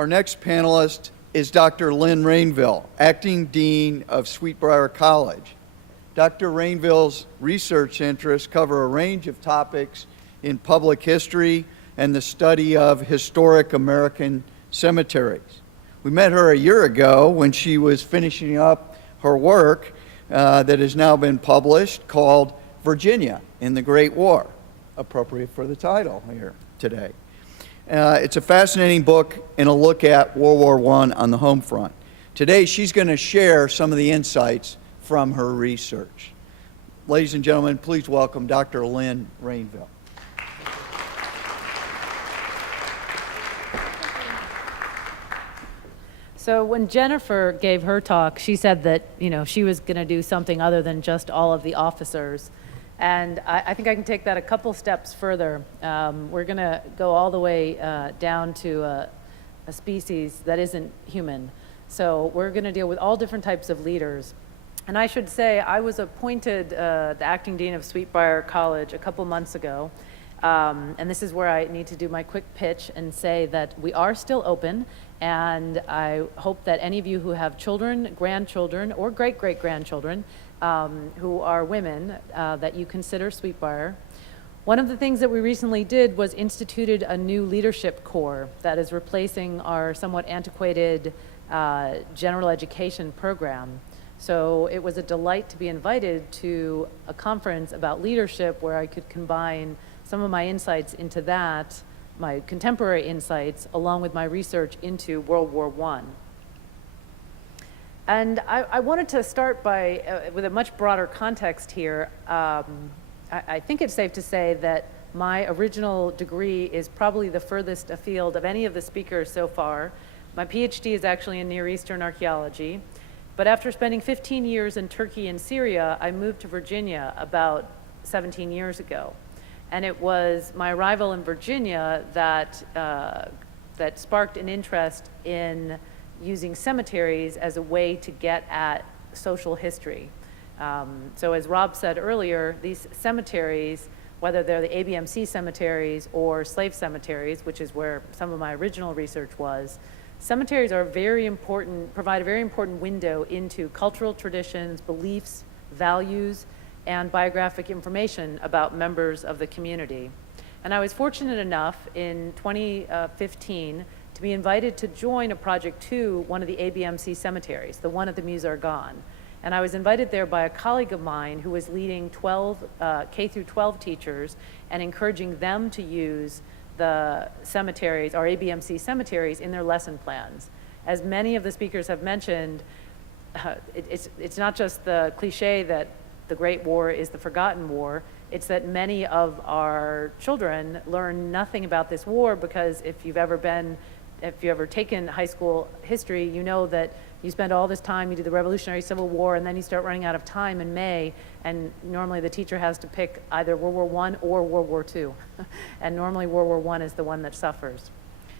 Our next panelist is Dr. Lynn Rainville, Acting Dean of Briar College. Dr. Rainville's research interests cover a range of topics in public history and the study of historic American cemeteries. We met her a year ago when she was finishing up her work that has now been published called Virginia in the Great War, appropriate for the title here today. It's a fascinating book and a look at World War I on the home front. Today she's going to share some of the insights from her research. Ladies and gentlemen, please welcome Dr. Lynn Rainville. So when Jennifer gave her talk, she said that, she was going to do something other than just all of the officers. And I think I can take that a couple steps further. We're going to go all the way down to a species that isn't human. So we're going to deal with all different types of leaders. And I should say, I was appointed the acting dean of Briar College a couple months ago. And this is where I need to do my quick pitch and say that we are still open. And I hope that any of you who have children, grandchildren, or great-great-grandchildren who are women, that you consider Briar. One of the things that we recently did was instituted a new leadership corps that is replacing our somewhat antiquated general education program. So it was a delight to be invited to a conference about leadership where I could combine some of my insights into that, my contemporary insights, along with my research into World War I. And I wanted to start with a much broader context here. I think it's safe to say that my original degree is probably the furthest afield of any of the speakers so far. My Ph.D. is actually in Near Eastern archaeology. But after spending 15 years in Turkey and Syria, I moved to Virginia about 17 years ago. And it was my arrival in Virginia that sparked an interest in using cemeteries as a way to get at social history. So as Rob said earlier, these cemeteries, whether they're the ABMC cemeteries or slave cemeteries, which is where some of my original research was, cemeteries are provide a very important window into cultural traditions, beliefs, values, and biographic information about members of the community. And I was fortunate enough in 2015 to be invited to join a project to one of the ABMC cemeteries, the one at the Musée Argonne. And I was invited there by a colleague of mine who was leading K-12 teachers and encouraging them to use the cemeteries, or ABMC cemeteries, in their lesson plans. As many of the speakers have mentioned, it's not just the cliche that the Great War is the forgotten war. It's that many of our children learn nothing about this war because if you've ever taken high school history, you know that you spend all this time, you do the Revolutionary Civil War, and then you start running out of time in May, and normally the teacher has to pick either World War I or World War II. And normally World War I is the one that suffers.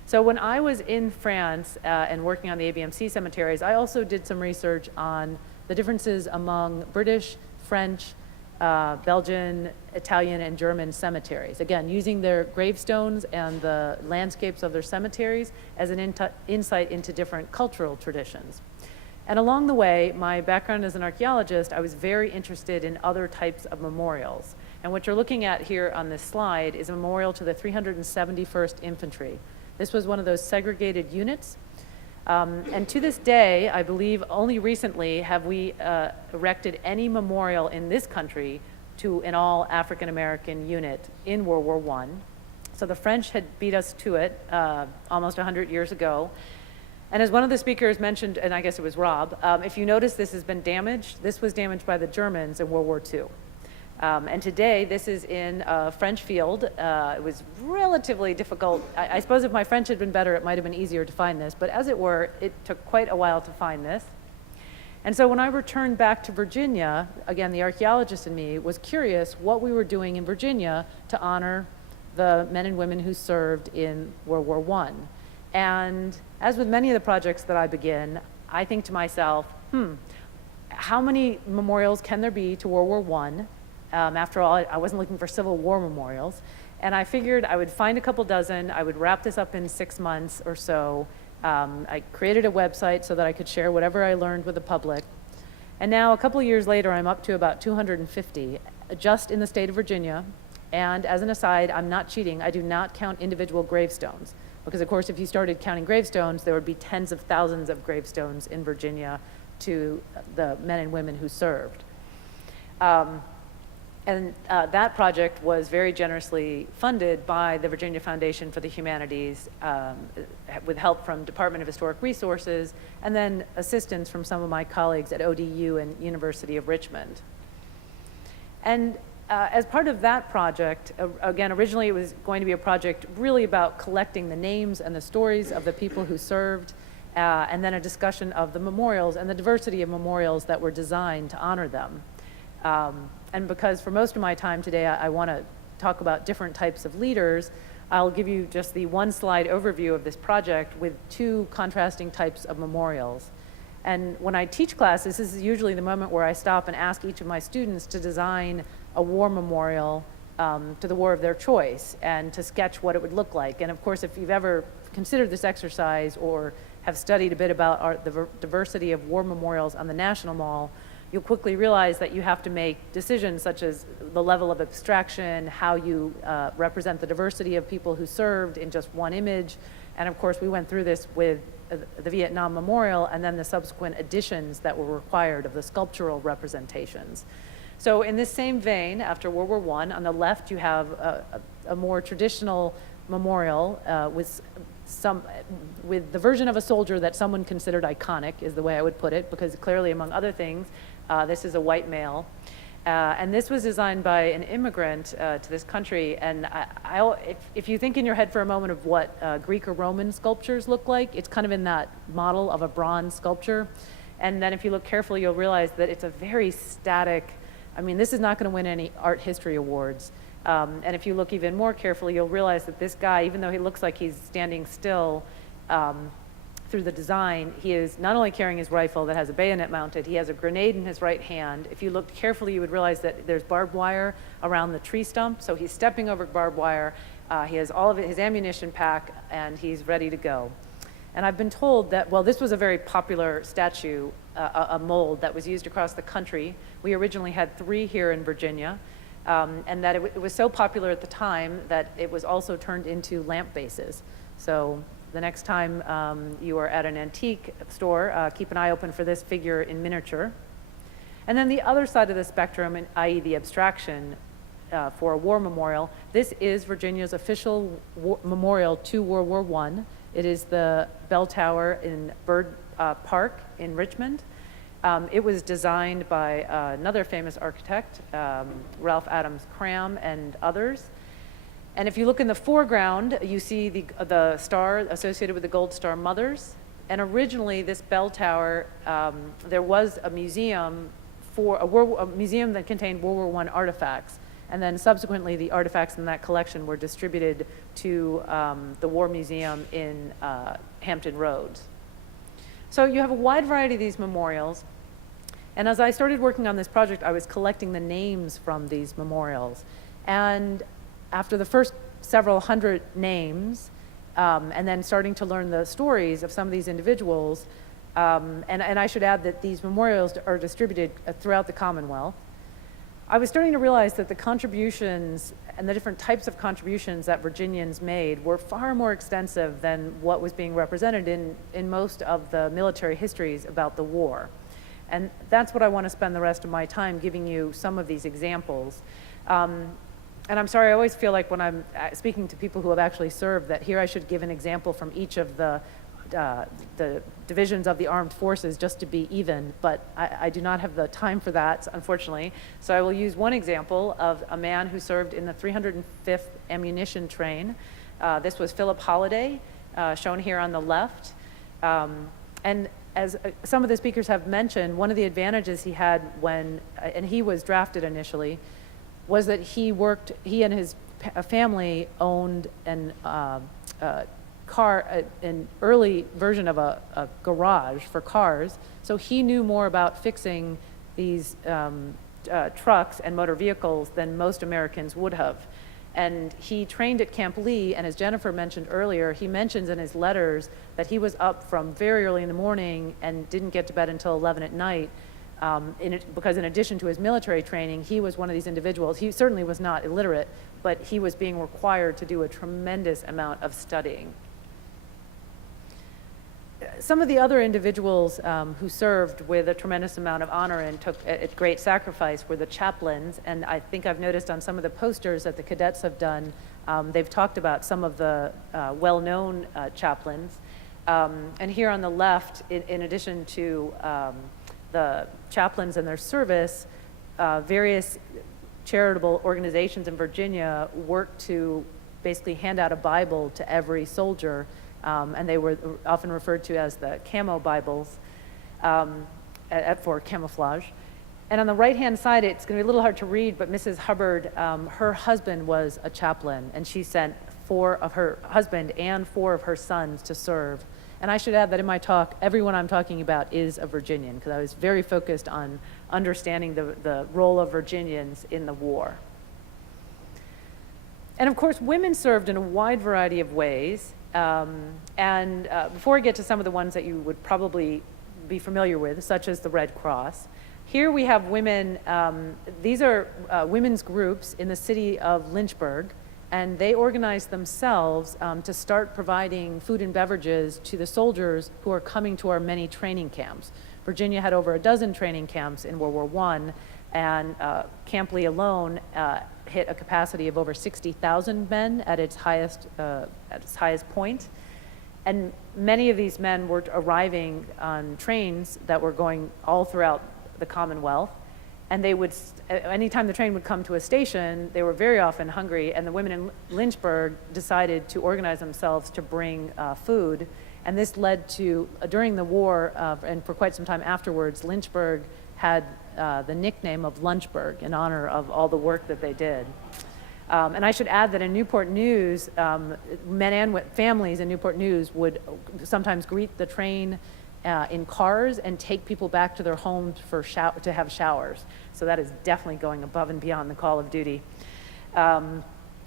So when I was in France and working on the ABMC cemeteries, I also did some research on the differences among British, French, Belgian, Italian, and German cemeteries. Again, using their gravestones and the landscapes of their cemeteries as an insight into different cultural traditions. And along the way, my background as an archaeologist, I was very interested in other types of memorials. And what you're looking at here on this slide is a memorial to the 371st Infantry. This was one of those segregated units. And to this day, I believe only recently have we erected any memorial in this country to an all African-American unit in World War I. So the French had beat us to it almost 100 years ago. And as one of the speakers mentioned, and I guess it was Rob, if you notice this has been damaged, this was damaged by the Germans in World War II. And today, this is in a French field. It was relatively difficult. I suppose if my French had been better, it might have been easier to find this. But as it were, it took quite a while to find this. And so when I returned back to Virginia, again, the archaeologist in me was curious what we were doing in Virginia to honor the men and women who served in World War I. And as with many of the projects that I begin, I think to myself, how many memorials can there be to World War I? After all, I wasn't looking for Civil War memorials. And I figured I would find a couple dozen, I would wrap this up in 6 months or so, I created a website so that I could share whatever I learned with the public. And now, a couple of years later, I'm up to about 250, just in the state of Virginia. And as an aside, I'm not cheating. I do not count individual gravestones. Because, of course, if you started counting gravestones, there would be tens of thousands of gravestones in Virginia to the men and women who served. That project was very generously funded by the Virginia Foundation for the Humanities, with help from Department of Historic Resources, and then assistance from some of my colleagues at ODU and University of Richmond. And as part of that project, again, originally it was going to be a project really about collecting the names and the stories of the people who served, and then a discussion of the memorials and the diversity of memorials that were designed to honor them. And because for most of my time today, I want to talk about different types of leaders, I'll give you just the one slide overview of this project with two contrasting types of memorials. And when I teach classes, this is usually the moment where I stop and ask each of my students to design a war memorial to the war of their choice and to sketch what it would look like. And of course, if you've ever considered this exercise or have studied a bit about the diversity of war memorials on the National Mall, you'll quickly realize that you have to make decisions such as the level of abstraction, how you represent the diversity of people who served in just one image. And of course, we went through this with the Vietnam Memorial and then the subsequent additions that were required of the sculptural representations. So in this same vein, after World War I, on the left you have a more traditional memorial with the version of a soldier that someone considered iconic, is the way I would put it, because clearly, among other things, this is a white male. And this was designed by an immigrant to this country. And if you think in your head for a moment of what Greek or Roman sculptures look like, it's kind of in that model of a bronze sculpture. And then if you look carefully, you'll realize that it's a very static, I mean, this is not going to win any art history awards. And if you look even more carefully, you'll realize that this guy, even though he looks like he's standing still through the design, he is not only carrying his rifle that has a bayonet mounted, he has a grenade in his right hand. If you looked carefully, you would realize that there's barbed wire around the tree stump, so he's stepping over barbed wire. He has all of his ammunition pack, and he's ready to go. And I've been told that, well, this was a very popular statue, a mold that was used across the country. We originally had 3 here in Virginia. And that it was so popular at the time that it was also turned into lamp bases. So the next time you are at an antique store, keep an eye open for this figure in miniature. And then the other side of the spectrum, i.e. the abstraction for a war memorial, this is Virginia's official memorial to World War I. It is the bell tower in Bird Park in Richmond. It was designed by another famous architect, Ralph Adams Cram, and others. And if you look in the foreground, you see the star associated with the Gold Star Mothers. And originally, this bell tower, there was a museum a museum that contained World War I artifacts. And then subsequently, the artifacts in that collection were distributed to the War Museum in Hampton Roads. So you have a wide variety of these memorials. And as I started working on this project, I was collecting the names from these memorials. And after the first several hundred names, and then starting to learn the stories of some of these individuals, and I should add that these memorials are distributed throughout the Commonwealth, I was starting to realize that the contributions and the different types of contributions that Virginians made were far more extensive than what was being represented in most of the military histories about the war. And that's what I want to spend the rest of my time giving you some of these examples. And I'm sorry, I always feel like when I'm speaking to people who have actually served that here I should give an example from each of the divisions of the armed forces just to be even, but I do not have the time for that, unfortunately. So I will use one example of a man who served in the 305th Ammunition Train. This was Philip Holliday, shown here on the left. And as some of the speakers have mentioned, one of the advantages he had and he was drafted initially, was that he and his family owned an early version of a garage for cars, so he knew more about fixing these trucks and motor vehicles than most Americans would have. And he trained at Camp Lee, and as Jennifer mentioned earlier, he mentions in his letters that he was up from very early in the morning and didn't get to bed until 11 at night, because in addition to his military training, he was one of these individuals. He certainly was not illiterate, but he was being required to do a tremendous amount of studying. Some of the other individuals who served with a tremendous amount of honor and took at great sacrifice were the chaplains, and I think I've noticed on some of the posters that the cadets have done, they've talked about some of the well-known chaplains. And here on the left, in addition to the chaplains and their service, various charitable organizations in Virginia worked to basically hand out a Bible to every soldier, and they were often referred to as the camo Bibles for camouflage. And on the right-hand side, it's going to be a little hard to read, but Mrs. Hubbard, her husband was a chaplain, and she sent 4 of her husband and 4 of her sons to serve. And I should add that in my talk, everyone I'm talking about is a Virginian, because I was very focused on understanding the role of Virginians in the war. And of course, women served in a wide variety of ways. Before I get to some of the ones that you would probably be familiar with, such as the Red Cross, here we have women, these are women's groups in the city of Lynchburg, and they organized themselves to start providing food and beverages to the soldiers who are coming to our many training camps. Virginia had over a dozen training camps in World War I, and Camp Lee alone hit a capacity of over 60,000 men at its highest point. And many of these men were arriving on trains that were going all throughout the Commonwealth. And they would, anytime the train would come to a station, they were very often hungry, and the women in Lynchburg decided to organize themselves to bring food. And this led to, during the war, and for quite some time afterwards, Lynchburg had the nickname of Lunchburg in honor of all the work that they did. And I should add that in Newport News, men and families in Newport News would sometimes greet the train in cars and take people back to their homes to have showers. So that is definitely going above and beyond the call of duty. And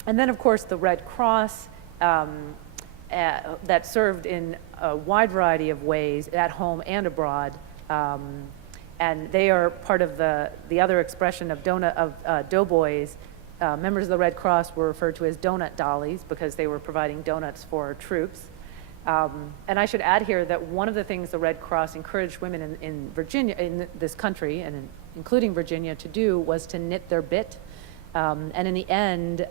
then, of course, the Red Cross that served in a wide variety of ways at home and abroad. And they are part of the other expression of doughboys. Members of the Red Cross were referred to as donut dollies because they were providing donuts for troops. And I should add here that one of the things the Red Cross encouraged women in Virginia, in this country, and including Virginia, to do was to knit their bit. And in the end,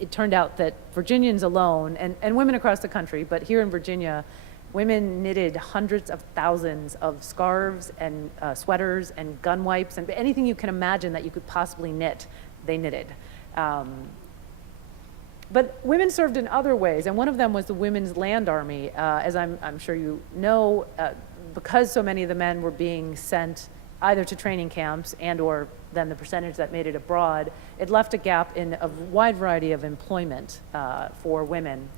it turned out that Virginians alone, and women across the country, but here in Virginia, women knitted hundreds of thousands of scarves and sweaters and gun wipes and anything you can imagine that you could possibly knit, they knitted. But women served in other ways, and one of them was the Women's Land Army. As I'm sure you know, because so many of the men were being sent either to training camps and or then the percentage that made it abroad, it left a gap in a wide variety of employment for women.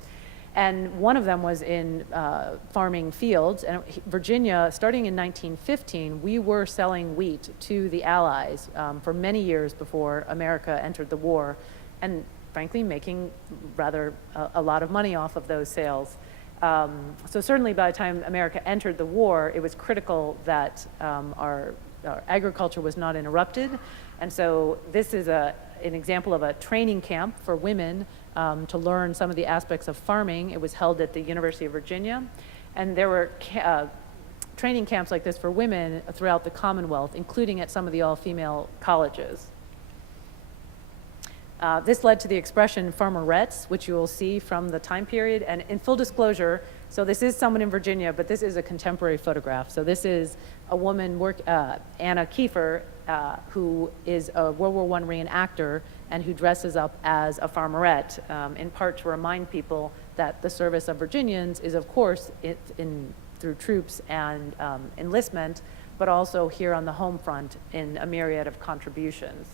And one of them was in farming fields. And Virginia, starting in 1915, we were selling wheat to the Allies for many years before America entered the war, and frankly, making rather a lot of money off of those sales. So certainly by the time America entered the war, it was critical that our agriculture was not interrupted. And so this is an example of a training camp for women to learn some of the aspects of farming. It was held at the University of Virginia. And there were training camps like this for women throughout the Commonwealth, including at some of the all-female colleges. This led to the expression farmerettes, which you will see from the time period. And in full disclosure, so this is someone in Virginia, but this is a contemporary photograph. So this is a woman, Anna Kiefer, who is a World War I reenactor and who dresses up as a farmerette, in part to remind people that the service of Virginians is, of course, through troops and enlistment, but also here on the home front in a myriad of contributions.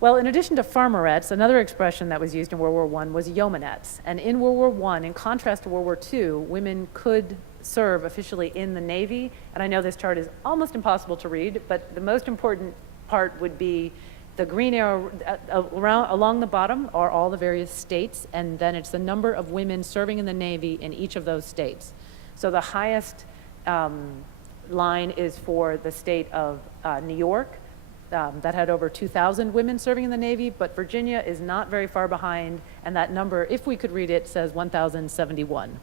Well, in addition to farmerettes, another expression that was used in World War I was yeomanettes. And in World War I, in contrast to World War II, women could serve officially in the Navy. And I know this chart is almost impossible to read, but the most important part would be The green arrow along the bottom are all the various states, and then it's the number of women serving in the Navy in each of those states. So the highest line is for the state of New York, that had over 2,000 women serving in the Navy, but Virginia is not very far behind, and that number, if we could read it, says 1,071.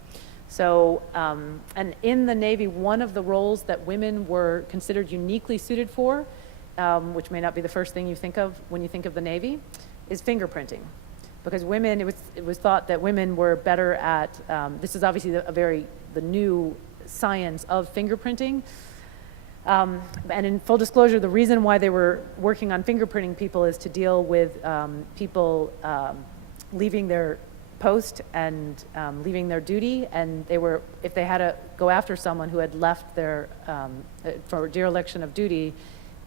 So, and in the Navy, one of the roles that women were considered uniquely suited for, which may not be the first thing you think of when you think of the Navy, is fingerprinting. Because women, it was thought that women were better at, this is obviously the new science of fingerprinting. And in full disclosure, the reason why they were working on fingerprinting people is to deal with people leaving their post and leaving their duty, and if they had to go after someone who had left their, for dereliction of duty,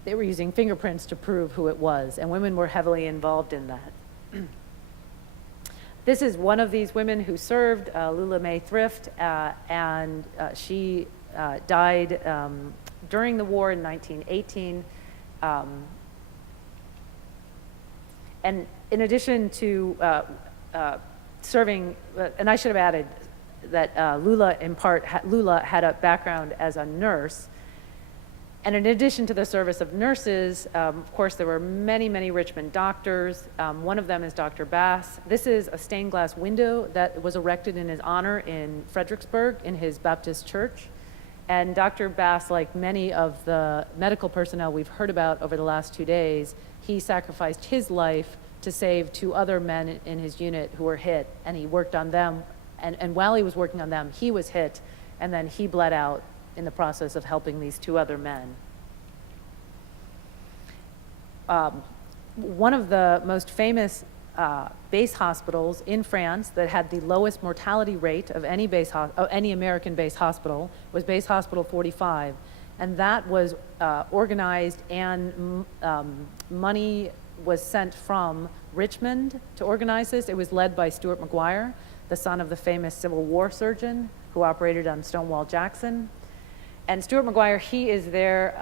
they were using fingerprints to prove who it was, and women were heavily involved in that. This is one of these women who served, Lula Mae Thrift, and she died during the war in 1918. And in addition to serving, and I should have added that Lula had a background as a nurse. And in addition to the service of nurses, of course, there were many, many Richmond doctors. One of them is Dr. Bass. This is a stained glass window that was erected in his honor in Fredericksburg in his Baptist church. And Dr. Bass, like many of the medical personnel we've heard about over the last 2 days, he sacrificed his life to save 2 other men in his unit who were hit, and he worked on them. And while he was working on them, he was hit, and then he bled out in the process of helping these 2 other men. One of the most famous base hospitals in France that had the lowest mortality rate of any American base hospital was Base Hospital 45, and that was organized, and money was sent from Richmond to organize this. It was led by Stuart McGuire, the son of the famous Civil War surgeon who operated on Stonewall Jackson. And Stuart McGuire, he is there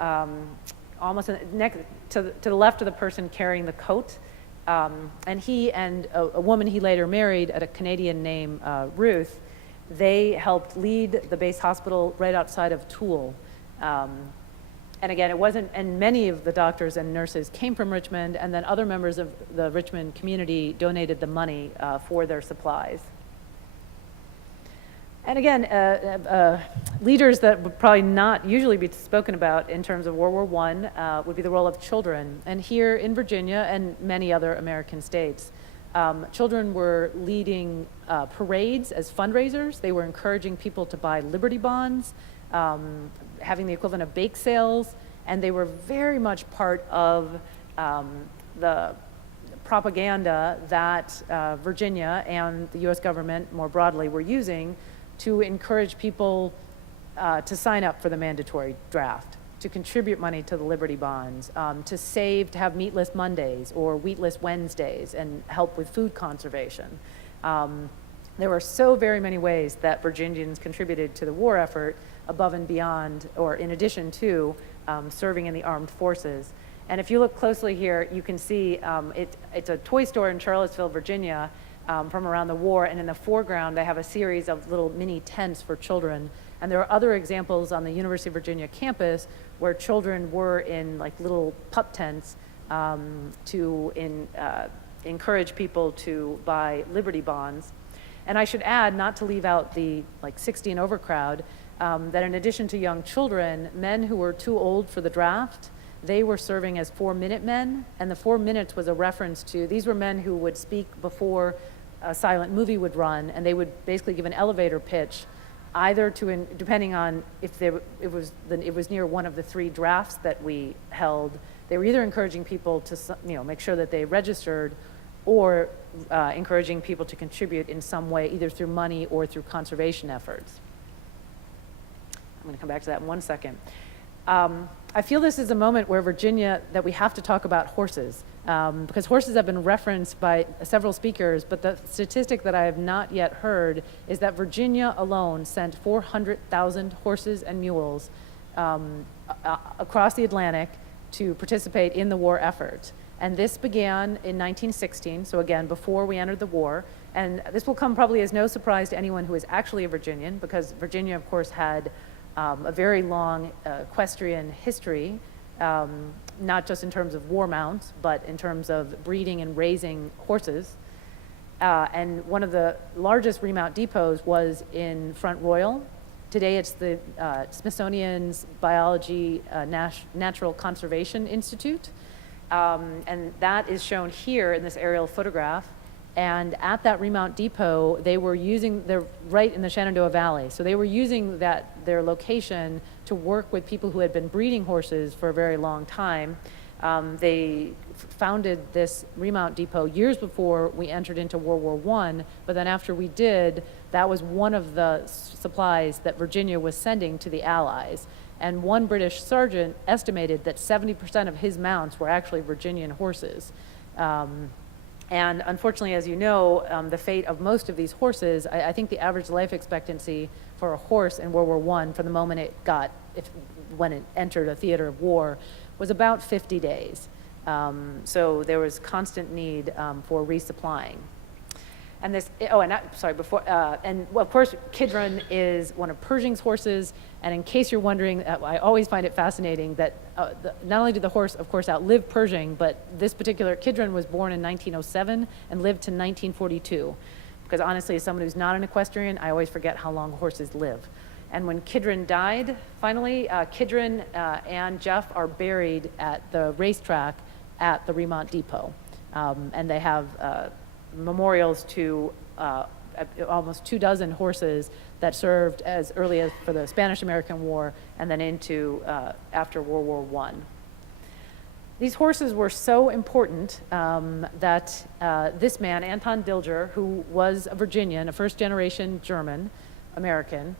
almost next to the left of the person carrying the coat. And he and a woman he later married, a Canadian named Ruth, they helped lead the base hospital right outside of Toul. And again, it wasn't, and many of the doctors and nurses came from Richmond, and then other members of the Richmond community donated the money for their supplies. And again, leaders that would probably not usually be spoken about in terms of World War I would be the role of children. And here in Virginia and many other American states, children were leading parades as fundraisers. They were encouraging people to buy Liberty bonds, having the equivalent of bake sales, and they were very much part of the propaganda that Virginia and the US government more broadly were using to encourage people to sign up for the mandatory draft, to contribute money to the Liberty bonds, to have meatless Mondays or wheatless Wednesdays and help with food conservation. There were so very many ways that Virginians contributed to the war effort above and beyond, or in addition to, serving in the armed forces. And if you look closely here, you can see it's a toy store in Charlottesville, Virginia, from around the war, and in the foreground they have a series of little mini tents for children. And there are other examples on the University of Virginia campus where children were in like little pup tents to encourage people to buy Liberty bonds. And I should add, not to leave out the 60 and over crowd, that in addition to young children, men who were too old for the draft, they were serving as 4-minute men, and the 4 minutes was a reference to, these were men who would speak before a silent movie would run, and they would basically give an elevator pitch, either to, depending on if it was near one of the 3 drafts that we held, they were either encouraging people to make sure that they registered, or encouraging people to contribute in some way, either through money or through conservation efforts. I'm going to come back to that in 1 second. I feel this is a moment where Virginia, that we have to talk about horses, because horses have been referenced by several speakers, but the statistic that I have not yet heard is that Virginia alone sent 400,000 horses and mules across the Atlantic to participate in the war effort. And this began in 1916, so again, before we entered the war. And this will come probably as no surprise to anyone who is actually a Virginian, because Virginia, of course, had a very long equestrian history, not just in terms of war mounts, but in terms of breeding and raising horses. And one of the largest remount depots was in Front Royal. Today it's the Smithsonian's Biology Natural Conservation Institute. And that is shown here in this aerial photograph. And at that remount depot, they're right in the Shenandoah Valley. So they were using their location to work with people who had been breeding horses for a very long time. They founded this remount depot years before we entered into World War I, but then after we did, that was one of the supplies that Virginia was sending to the Allies. And one British sergeant estimated that 70% of his mounts were actually Virginian horses. And unfortunately, as you know, the fate of most of these horses, I think the average life expectancy for a horse in World War I, from the moment when it entered a theater of war, was about 50 days. So there was constant need for resupplying. And of course, Kidron is one of Pershing's horses. And in case you're wondering, I always find it fascinating that not only did the horse, of course, outlive Pershing, but this particular Kidron was born in 1907 and lived to 1942. Because honestly, as someone who's not an equestrian, I always forget how long horses live. And when Kidron died, finally, Kidron and Jeff are buried at the racetrack at the Remont Depot. And they have memorials to almost 24 horses that served as early as for the Spanish-American War and then into after World War I. These horses were so important that this man, Anton Dildar, who was a Virginian, a first-generation German-American,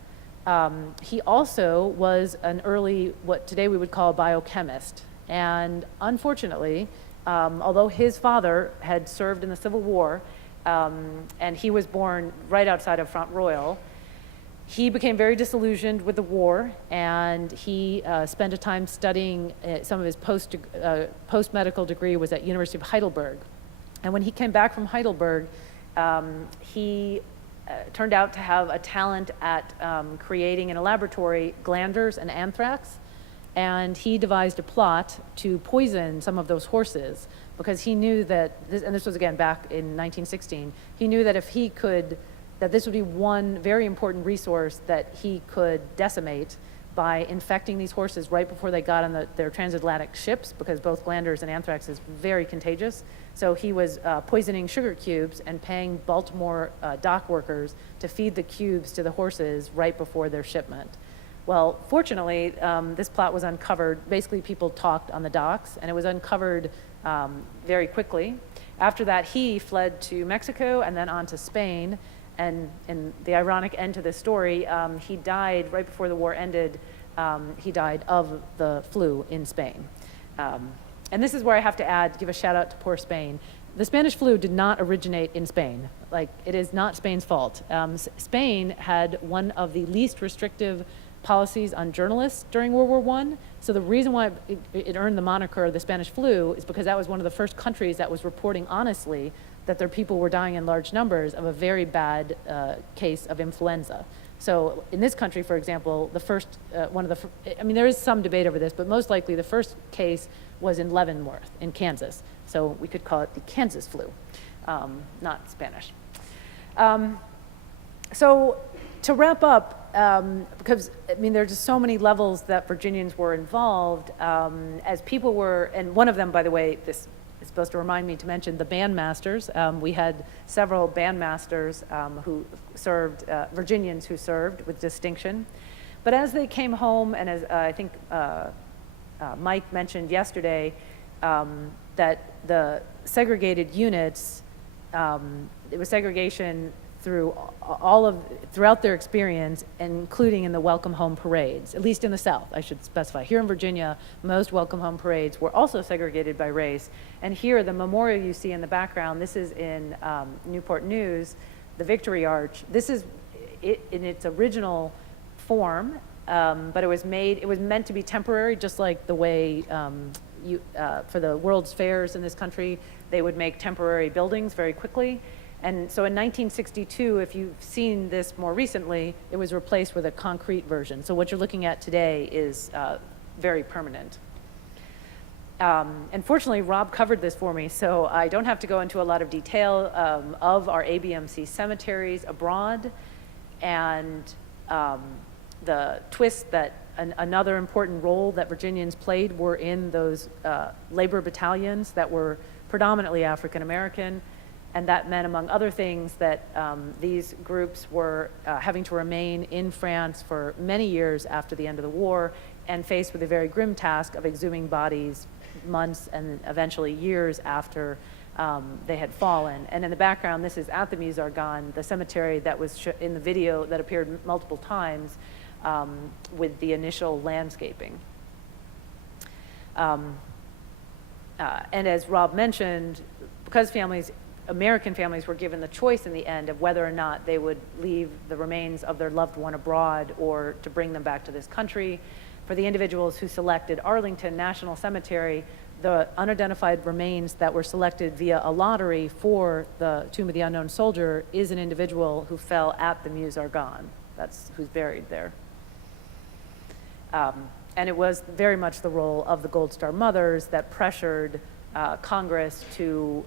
he also was an early, what today we would call a biochemist. And unfortunately, although his father had served in the Civil War, and he was born right outside of Front Royal, he became very disillusioned with the war, and he spent a time studying. Some of his post-medical degree was at University of Heidelberg. And when he came back from Heidelberg, he turned out to have a talent at creating in a laboratory glanders and anthrax. And he devised a plot to poison some of those horses because he knew that, and this was again back in 1916, he knew that if he could, that this would be one very important resource that he could decimate by infecting these horses right before they got on their transatlantic ships, because both glanders and anthrax is very contagious. So he was poisoning sugar cubes and paying Baltimore dock workers to feed the cubes to the horses right before their shipment. Well, fortunately, this plot was uncovered. Basically, people talked on the docks, and it was uncovered very quickly. After that, he fled to Mexico and then on to Spain. And in the ironic end to this story, he died right before the war ended. He died of the flu in Spain. And this is where I have to give a shout out to poor Spain. The Spanish flu did not originate in Spain. Like, it is not Spain's fault. Spain had one of the least restrictive policies on journalists during World War I. So the reason why it earned the moniker the Spanish flu is because that was one of the first countries that was reporting honestly that their people were dying in large numbers of a very bad case of influenza. So in this country, for example, the first, there is some debate over this, but most likely the first case was in Leavenworth in Kansas. So we could call it the Kansas flu, not Spanish. So to wrap up, because there's just so many levels that Virginians were involved, as people were, and one of them, by the way, this is supposed to remind me to mention the bandmasters. We had several bandmasters who served, Virginians who served with distinction. But as they came home, and as I think Mike mentioned yesterday, that the segregated units, it was segregation throughout their experience, including in the welcome home parades, at least in the South, I should specify. Here in Virginia, most welcome home parades were also segregated by race. And here, the memorial you see in the background, this is in Newport News, the Victory Arch. This is it in its original form, but it was meant to be temporary, just like the way for the World's Fairs in this country, they would make temporary buildings very quickly. And so in 1962, if you've seen this more recently, it was replaced with a concrete version. So what you're looking at today is very permanent. Unfortunately, Rob covered this for me, so I don't have to go into a lot of detail of our ABMC cemeteries abroad, and the twist that another important role that Virginians played were in those labor battalions that were predominantly African American, and that meant, among other things, that these groups were having to remain in France for many years after the end of the war, and faced with a very grim task of exhuming bodies months and eventually years after they had fallen. And in the background, this is at the Musargan, the cemetery that was in the video that appeared multiple times with the initial landscaping. And as Rob mentioned, because American families were given the choice in the end of whether or not they would leave the remains of their loved one abroad or to bring them back to this country, for the individuals who selected Arlington National Cemetery, the unidentified remains that were selected via a lottery for the Tomb of the Unknown Soldier is an individual who fell at the Musargan. That's who's buried there. And it was very much the role of the Gold Star Mothers that pressured Congress to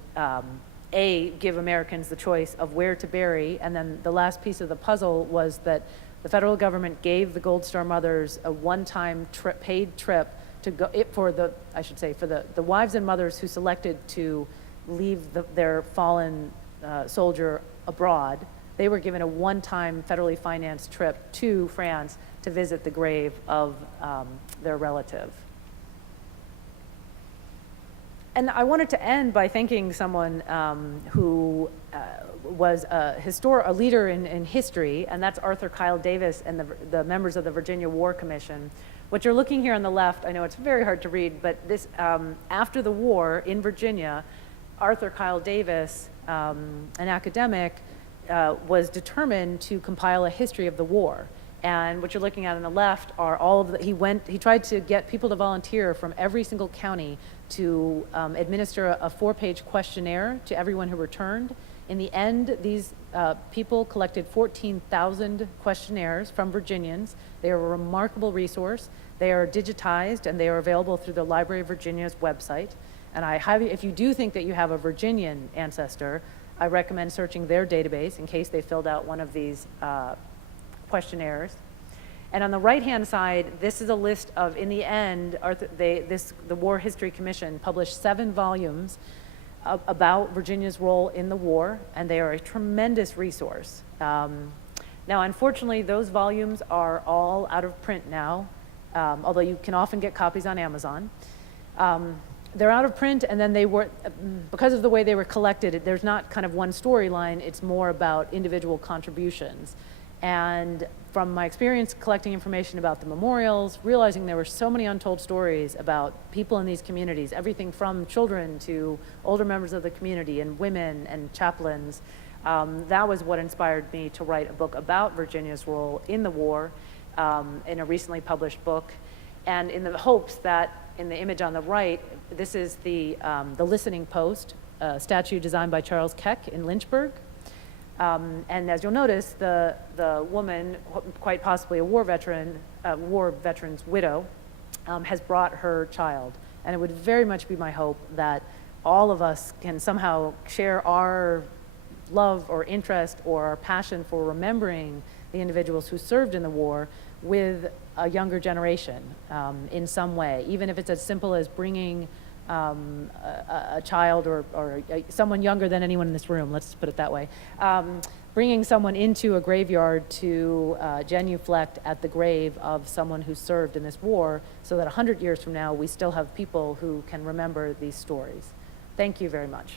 give Americans the choice of where to bury, and then the last piece of the puzzle was that the federal government gave the Gold Star Mothers a one-time paid trip to go for the wives and mothers who selected to leave their fallen soldier abroad. They were given a one-time federally financed trip to France to visit the grave of their relative. And I wanted to end by thanking someone who was a leader in history, and that's Arthur Kyle Davis and the members of the Virginia War Commission. What you're looking here on the left, I know it's very hard to read, but this after the war in Virginia, Arthur Kyle Davis, an academic, was determined to compile a history of the war. And what you're looking at on the left are all of he tried to get people to volunteer from every single county to administer a 4-page questionnaire to everyone who returned. In the end, these people collected 14,000 questionnaires from Virginians. They are a remarkable resource. They are digitized and they are available through the Library of Virginia's website. And if you do think that you have a Virginian ancestor, I recommend searching their database in case they filled out one of these questionnaires. And on the right-hand side, this is a list of, in the end, the War History Commission published 7 volumes about Virginia's role in the war, and they are a tremendous resource. Now, unfortunately, those volumes are all out of print now, although you can often get copies on Amazon. They're out of print, and then because of the way they were collected, there's not kind of one storyline, it's more about individual contributions. And from my experience collecting information about the memorials, realizing there were so many untold stories about people in these communities, everything from children to older members of the community and women and chaplains, that was what inspired me to write a book about Virginia's role in the war in a recently published book. And in the hopes that, in the image on the right, this is the listening post, a statue designed by Charles Keck in Lynchburg. And as you'll notice, the woman, quite possibly a war veteran's widow, has brought her child. And it would very much be my hope that all of us can somehow share our love or interest or our passion for remembering the individuals who served in the war with a younger generation in some way, even if it's as simple as bringing a child or someone younger than anyone in this room, let's put it that way, bringing someone into a graveyard to genuflect at the grave of someone who served in this war, so that 100 years from now we still have people who can remember these stories. Thank you very much.